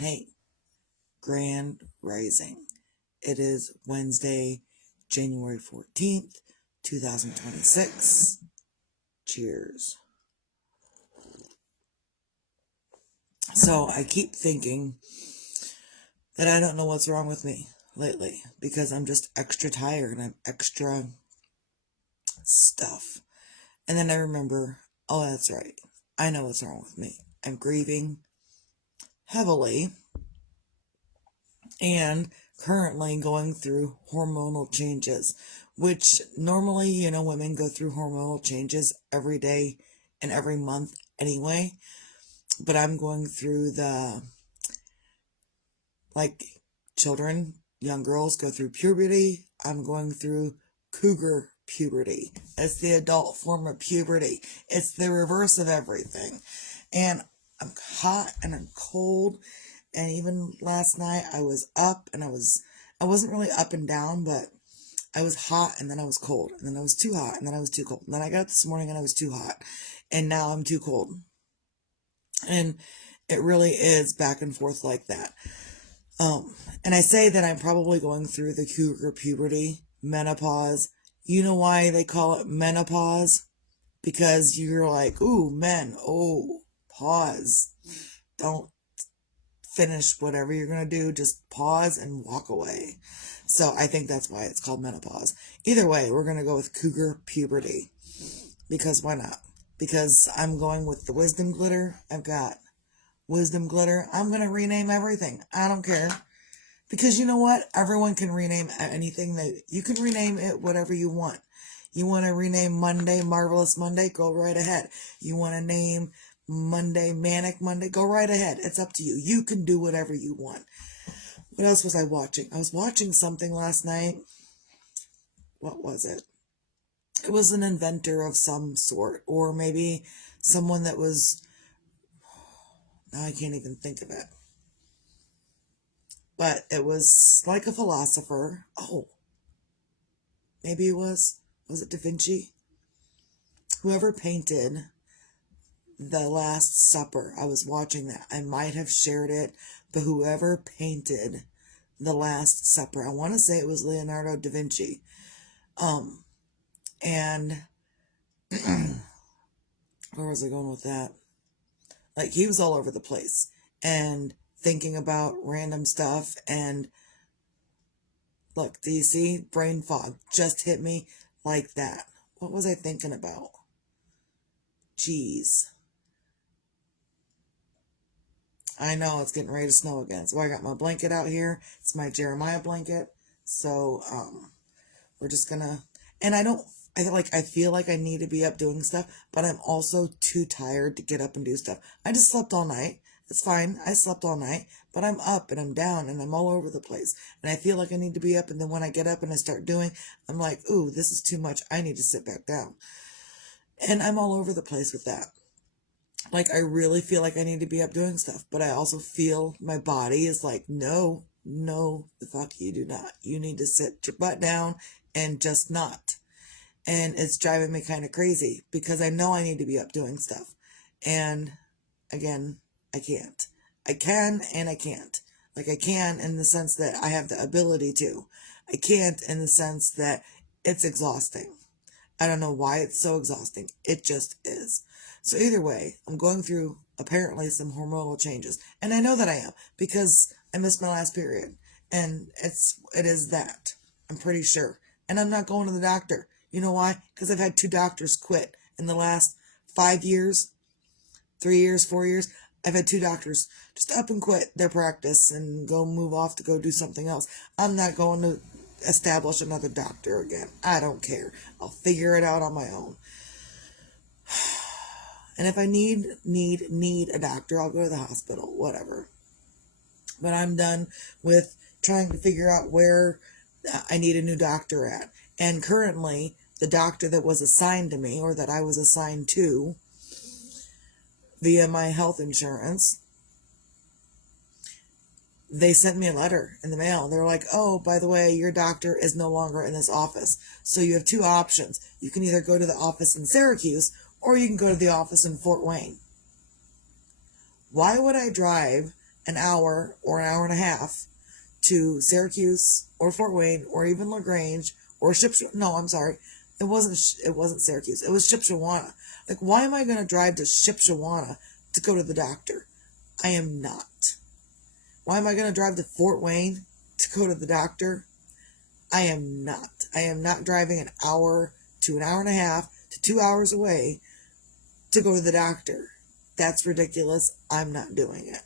Hey, Grand Rising. It is Wednesday, January 14th, 2026. Cheers. So I keep thinking that I don't know what's wrong with me lately because I'm just extra tired and I'm extra stuff. And then I remember, oh, that's right. I know what's wrong with me. I'm grieving heavily and currently going through hormonal changes, which normally, women go through hormonal changes every day and every month anyway. But I'm going through like children, young girls go through puberty. I'm going through cougar puberty. It's the adult form of puberty. It's the reverse of everything. And I'm hot and I'm cold. And even last night I was up and I wasn't really up and down, but I was hot and then I was cold. And then I was too hot and then I was too cold. And then I got up this morning and I was too hot. And now I'm too cold. And it really is back and forth like that. And I say that I'm probably going through the cougar puberty, menopause. You know why they call it menopause? Because you're like, ooh, men, oh, pause. Don't finish whatever you're going to do. Just pause and walk away. So I think that's why it's called menopause. Either way, we're going to go with cougar puberty. Because why not? Because I'm going with the wisdom glitter. I've got wisdom glitter. I'm going to rename everything. I don't care. Because you know what? Everyone can rename anything. You can rename it whatever you want. You want to rename Monday Marvelous Monday? Go right ahead. You want to name Monday Manic Monday? Go right ahead. It's up to you. You can do whatever you want. What else was I watching? I was watching something last night. What was it? It was an inventor of some sort. Or maybe someone that was... Now I can't even think of it. But it was like a philosopher. Oh, maybe it was it Da Vinci? Whoever painted The Last Supper. I was watching that. I might have shared it, but whoever painted The Last Supper, I want to say it was Leonardo da Vinci. And where was I going with that? Like, he was all over the place and thinking about random stuff. And look, do you see? Brain fog just hit me like that. What was I thinking about? Jeez. I know it's getting ready to snow again. So I got my blanket out here. It's my Jeremiah blanket. So, we're just gonna, and I feel like I need to be up doing stuff, but I'm also too tired to get up and do stuff. I just slept all night. It's fine. I slept all night, but I'm up and I'm down and I'm all over the place. And I feel like I need to be up. And then when I get up and I start doing, I'm like, ooh, this is too much. I need to sit back down. And I'm all over the place with that. Like, I really feel like I need to be up doing stuff, but I also feel my body is like, no, the fuck you do not. You need to sit your butt down and just not. And it's driving me kind of crazy because I know I need to be up doing stuff. And again, I can't. I can and I can't. Like, I can in the sense that I have the ability to. I can't in the sense that it's exhausting. I don't know why it's so exhausting. It just is. So either way, I'm going through apparently some hormonal changes. And I know that I am because I missed my last period. And it is that. I'm pretty sure. And I'm not going to the doctor. You know why? Because I've had 2 doctors quit in the last 5 years, 3 years, 4 years. I've had 2 doctors just up and quit their practice and go move off to go do something else. I'm not going to establish another doctor again. I don't care. I'll figure it out on my own. And if I need a doctor, I'll go to the hospital, whatever. But I'm done with trying to figure out where I need a new doctor at. And currently, the doctor that was assigned to me, or that I was assigned to via my health insurance, they sent me a letter in the mail. They're like, oh, by the way, your doctor is no longer in this office. So you have 2 options. You can either go to the office in Syracuse or you can go to the office in Fort Wayne. Why would I drive an hour or an hour and a half to Syracuse or Fort Wayne or even LaGrange or no, I'm sorry. It wasn't Syracuse. It was Shipshewana. Like, why am I going to drive to Shipshewana to go to the doctor? I am not. Why am I going to drive to Fort Wayne to go to the doctor? I am not. I am not driving an hour to an hour and a half to 2 hours away to go to the doctor. That's ridiculous. I'm not doing it.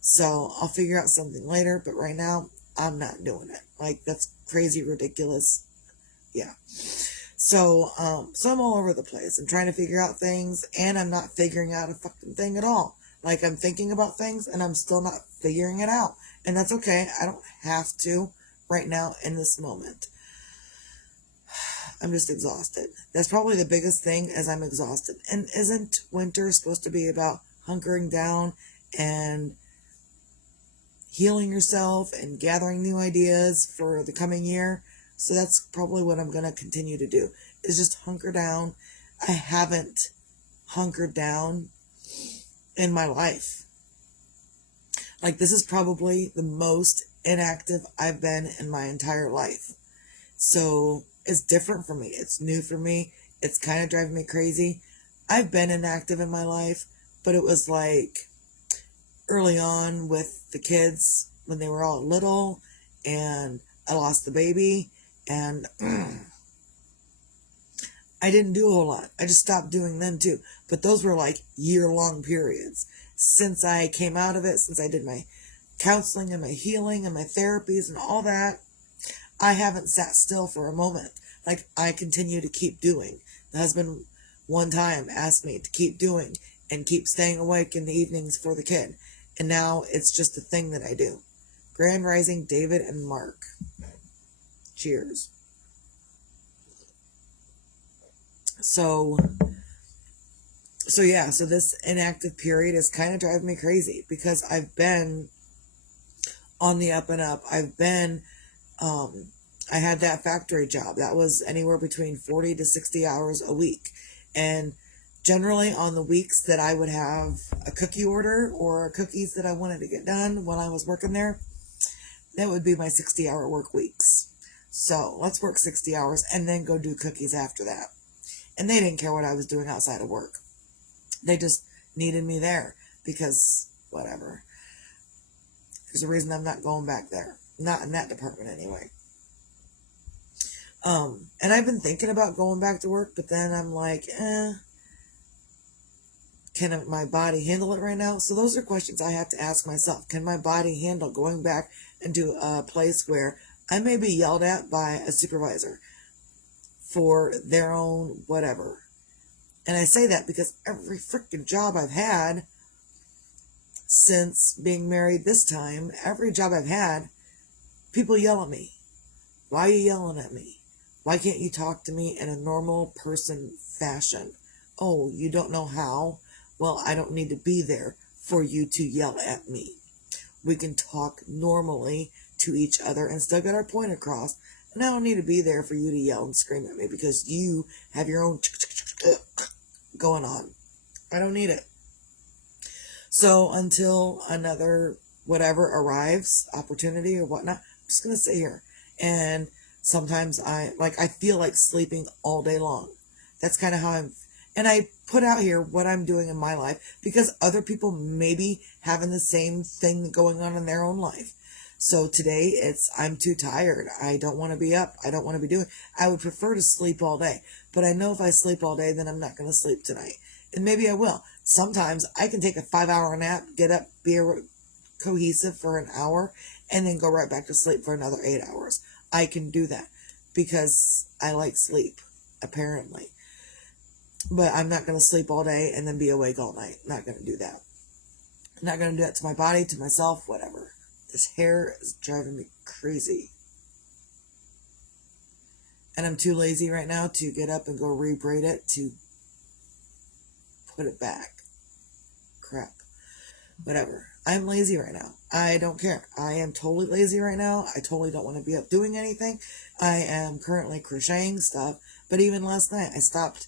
So I'll figure out something later, but right now I'm not doing it. Like, that's crazy ridiculous. Yeah. So I'm all over the place. I'm trying to figure out things, and I'm not figuring out a fucking thing at all. Like, I'm thinking about things, and I'm still not figuring it out. And that's okay. I don't have to right now in this moment. I'm just exhausted. That's probably the biggest thing, is I'm exhausted. And isn't winter supposed to be about hunkering down and healing yourself and gathering new ideas for the coming year? So that's probably what I'm going to continue to do, is just hunker down. I haven't hunkered down in my life. Like, this is probably the most inactive I've been in my entire life. So it's different for me. It's new for me. It's kind of driving me crazy. I've been inactive in my life, but it was like early on with the kids when they were all little, and I lost the baby, and I didn't do a whole lot. I just stopped doing them too. But those were like year-long periods. Since I came out of it, since I did my counseling and my healing and my therapies and all that, I haven't sat still for a moment. Like, I continue to keep doing. The husband one time asked me to keep doing and keep staying awake in the evenings for the kid. And now it's just a thing that I do. Grand Rising, David and Mark. Cheers. So this inactive period is kind of driving me crazy, because I've been on the up and up. I had that factory job that was anywhere between 40 to 60 hours a week, and generally on the weeks that I would have a cookie order or cookies that I wanted to get done when I was working there, that would be my 60-hour work weeks. So let's work 60 hours and then go do cookies after that. And they didn't care what I was doing outside of work. They just needed me there because whatever. There's a reason I'm not going back there. Not in that department anyway. And I've been thinking about going back to work, but then I'm like, can my body handle it right now? So those are questions I have to ask myself. Can my body handle going back into a place where I may be yelled at by a supervisor for their own whatever? And I say that because every freaking job I've had since being married this time, every job I've had, people yell at me. Why are you yelling at me? Why can't you talk to me in a normal person fashion? Oh, you don't know how? Well, I don't need to be there for you to yell at me. We can talk normally to each other and still get our point across. And I don't need to be there for you to yell and scream at me because you have your own going on. I don't need it. So until another whatever arrives, opportunity or whatnot, I'm just going to sit here. And sometimes I feel like sleeping all day long. That's kind of how and I put out here what I'm doing in my life because other people may be having the same thing going on in their own life. So today I'm too tired. I don't want to be up. I don't want to be doing. I would prefer to sleep all day. But I know if I sleep all day, then I'm not going to sleep tonight. And maybe I will. Sometimes I can take a 5-hour nap, get up, be cohesive for an hour, and then go right back to sleep for another 8 hours. I can do that because I like sleep, apparently. But I'm not going to sleep all day and then be awake all night. I'm not going to do that. I'm not going to do that to my body, to myself, whatever. This hair is driving me crazy. And I'm too lazy right now to get up and go re-braid it to put it back. Crap. Whatever. I'm lazy right now. I don't care. I am totally lazy right now. I totally don't want to be up doing anything. I am currently crocheting stuff. But even last night, I stopped,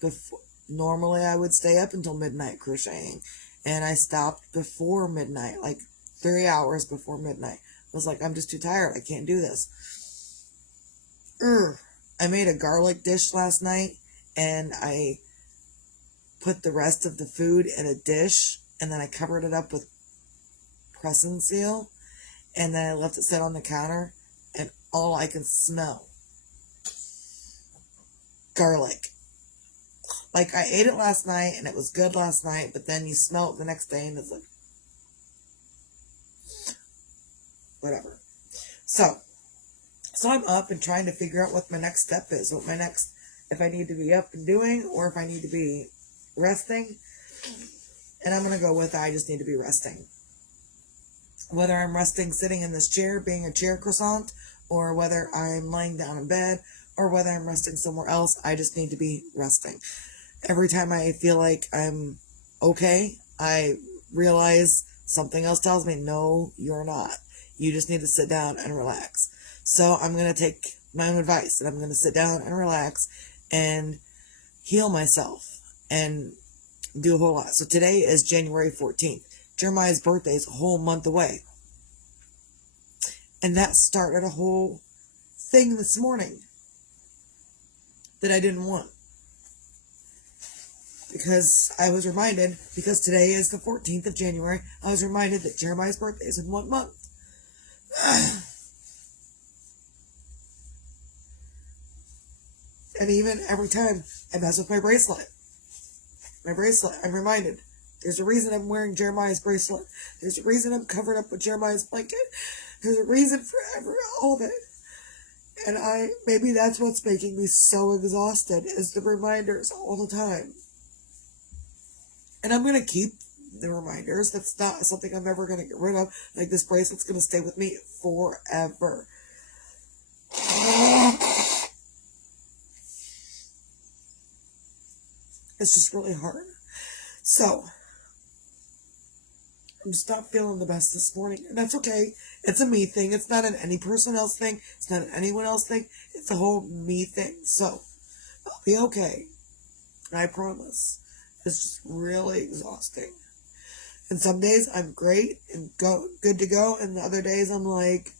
before. Normally I would stay up until midnight crocheting. And I stopped before midnight, like 3 hours before midnight. I was like, I'm just too tired. I can't do this. I made a garlic dish last night, and I put the rest of the food in a dish, and then I covered it up with press and seal, and then I left it sit on the counter, and all I can smell, garlic. Like, I ate it last night, and it was good last night, but then you smell it the next day, and it's like, whatever. So I'm up and trying to figure out what my next step is, if I need to be up and doing, or if I need to be resting. And I'm going to go with, I just need to be resting. Whether I'm resting sitting in this chair, being a chair croissant, or whether I'm lying down in bed, or whether I'm resting somewhere else, I just need to be resting. Every time I feel like I'm okay, I realize something else tells me, no, you're not. You just need to sit down and relax. So I'm going to take my own advice, and I'm going to sit down and relax and heal myself and do a whole lot. So today is January 14th. Jeremiah's birthday is a whole month away. And that started a whole thing this morning that I didn't want. Because I was reminded, because today is the 14th of January, I was reminded that Jeremiah's birthday is in 1 month. And even every time I mess with my bracelet, I'm reminded, there's a reason I'm wearing Jeremiah's bracelet. There's a reason I'm covered up with Jeremiah's blanket. There's a reason for all of it. And maybe that's what's making me so exhausted, is the reminders all the time. And I'm going to keep the reminders. That's not something I'm ever going to get rid of. Like, this bracelet's going to stay with me forever. It's just really hard. So, I'm just not feeling the best this morning. And that's okay. It's a me thing. It's not an any person else thing. It's not an anyone else thing. It's a whole me thing. So, I'll be okay. I promise. It's just really exhausting. And some days I'm great and good to go. And the other days I'm like,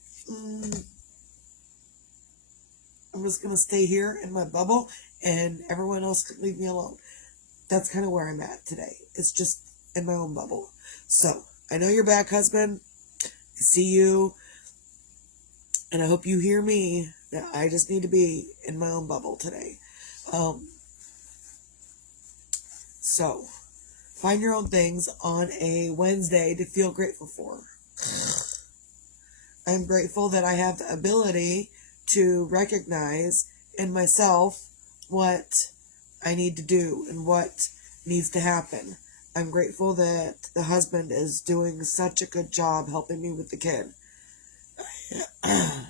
I'm just going to stay here in my bubble and everyone else can leave me alone. That's kind of where I'm at today. It's just in my own bubble. So, I know you're back, husband. I see you. And I hope you hear me, that I just need to be in my own bubble today. So, find your own things on a Wednesday to feel grateful for. I'm grateful that I have the ability to recognize in myself what I need to do and what needs to happen. I'm grateful that the husband is doing such a good job helping me with the kid.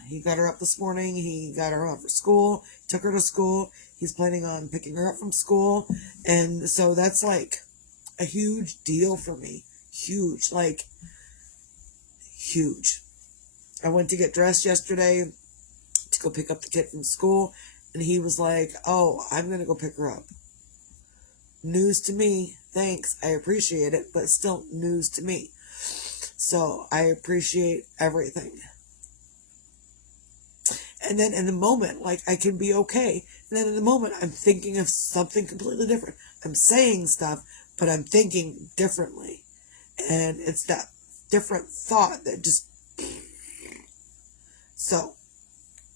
He got her up this morning. He got her up for school, took her to school. He's planning on picking her up from school. And so that's like a huge deal for me. Huge. I went to get dressed yesterday to go pick up the kid from school. And he was like, oh, I'm going to go pick her up. News to me. Thanks. I appreciate it, but still news to me. So I appreciate everything. And then in the moment, I can be okay. And then in the moment, I'm thinking of something completely different. I'm saying stuff, but I'm thinking differently. And it's that different thought that just... So,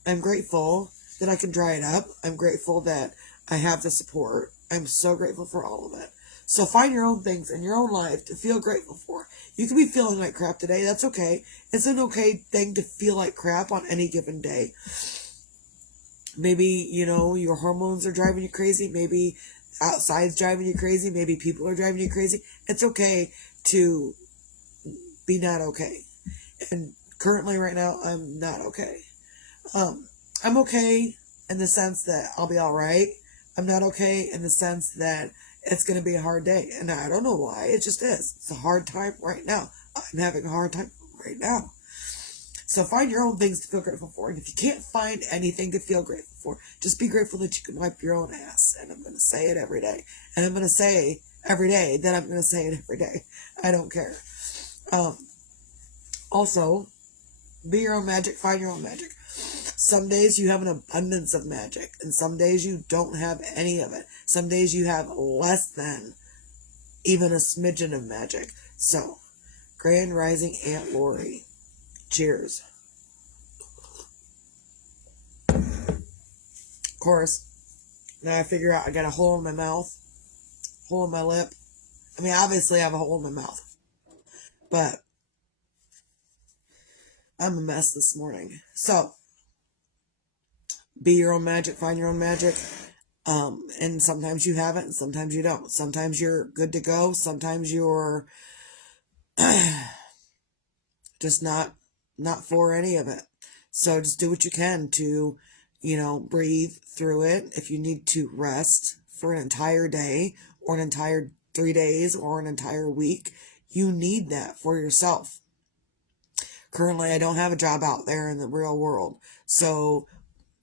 I'm grateful that I can dry it up. I'm grateful that I have the support. I'm so grateful for all of it. So find your own things in your own life to feel grateful for. You can be feeling like crap today. That's okay. It's an okay thing to feel like crap on any given day. Maybe, your hormones are driving you crazy. Maybe outside's driving you crazy. Maybe people are driving you crazy. It's okay to be not okay. And currently right now, I'm not okay. I'm okay in the sense that I'll be all right. I'm not okay in the sense that it's going to be a hard day. And I don't know why. It just is. It's a hard time right now. I'm having a hard time right now. So find your own things to feel grateful for. And if you can't find anything to feel grateful for, just be grateful that you can wipe your own ass. And I'm going to say it every day. And I'm going to say every day, then I'm going to say it every day. I don't care. Also, be your own magic, find your own magic. Some days you have an abundance of magic, and some days you don't have any of it. Some days you have less than even a smidgen of magic. So, Grand Rising Aunt Lori. Cheers. Of course, now I figure out I got a hole in my mouth, hole in my lip. I mean, obviously I have a hole in my mouth, but I'm a mess this morning. So, be your own magic, find your own magic. And sometimes you have it and sometimes you don't. Sometimes you're good to go. Sometimes you're just not for any of it. So just do what you can to, breathe through it. If you need to rest for an entire day or an entire 3 days or an entire week, you need that for yourself. Currently, I don't have a job out there in the real world. So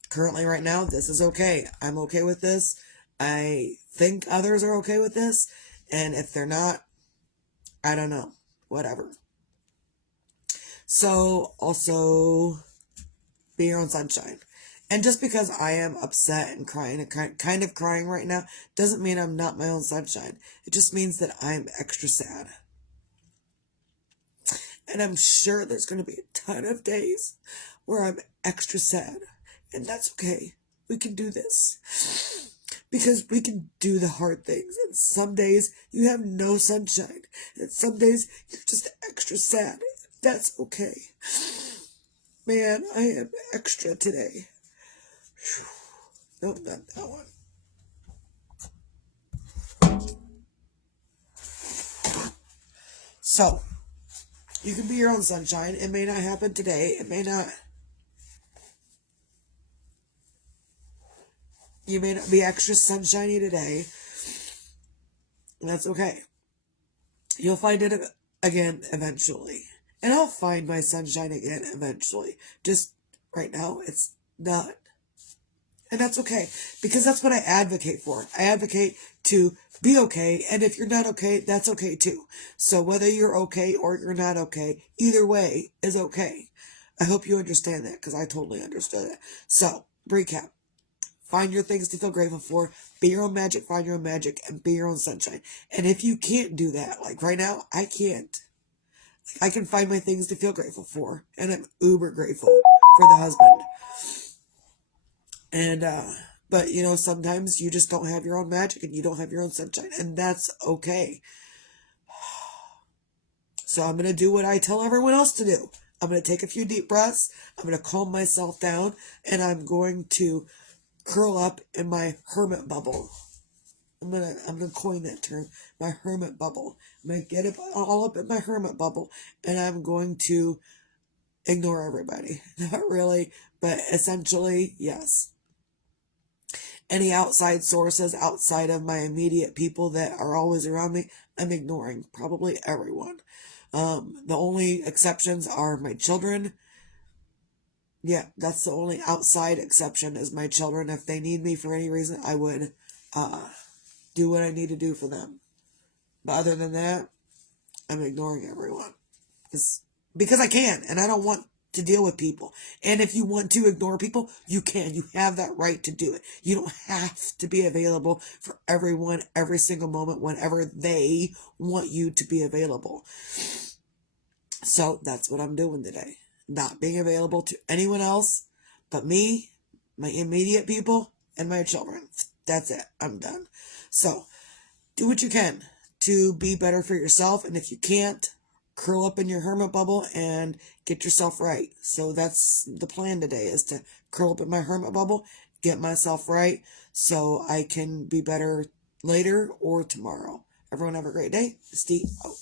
currently right now, this is okay. I'm okay with this. I think others are okay with this. And if they're not, I don't know. Whatever. So also be your own sunshine. And just because I am upset and crying and kind of crying right now doesn't mean I'm not my own sunshine. It just means that I'm extra sad. And I'm sure there's going to be a ton of days where I'm extra sad. And that's okay. We can do this. Because we can do the hard things. And some days you have no sunshine. And some days you're just extra sad. That's okay. Man, I am extra today. Nope, not that one. So, you can be your own sunshine. It may not happen today. It may not. You may not be extra sunshiny today. That's okay. You'll find it again eventually. And I'll find my sunshine again eventually. Just right now, it's not. And that's okay. Because that's what I advocate for. I advocate to be okay. And if you're not okay, that's okay too. So whether you're okay or you're not okay, either way is okay. I hope you understand that because I totally understood it. So, recap. Find your things to feel grateful for. Be your own magic, find your own magic, and be your own sunshine. And if you can't do that, like right now, I can't. I can find my things to feel grateful for. And I'm uber grateful for the husband. And, but sometimes you just don't have your own magic and you don't have your own sunshine. And that's okay. So I'm going to do what I tell everyone else to do. I'm going to take a few deep breaths. I'm going to calm myself down. And I'm going to curl up in my hermit bubble. I'm gonna coin that term, my hermit bubble. I'm gonna get it all up in my hermit bubble, and I'm going to ignore everybody. Not really, but essentially, yes. Any outside sources outside of my immediate people that are always around me, I'm ignoring probably everyone. The only exceptions are my children. Yeah, that's the only outside exception is my children. If they need me for any reason, I would do what I need to do for them. But other than that, I'm ignoring everyone. Because I can, and I don't want to deal with people. And if you want to ignore people, you can. You have that right to do it. You don't have to be available for everyone every single moment whenever they want you to be available. So that's what I'm doing today. Not being available to anyone else but me, my immediate people, and my children. That's it. I'm done. So, do what you can to be better for yourself. And if you can't, curl up in your hermit bubble and get yourself right. So that's the plan today, is to curl up in my hermit bubble, get myself right so I can be better later or tomorrow. Everyone have a great day. Steve out.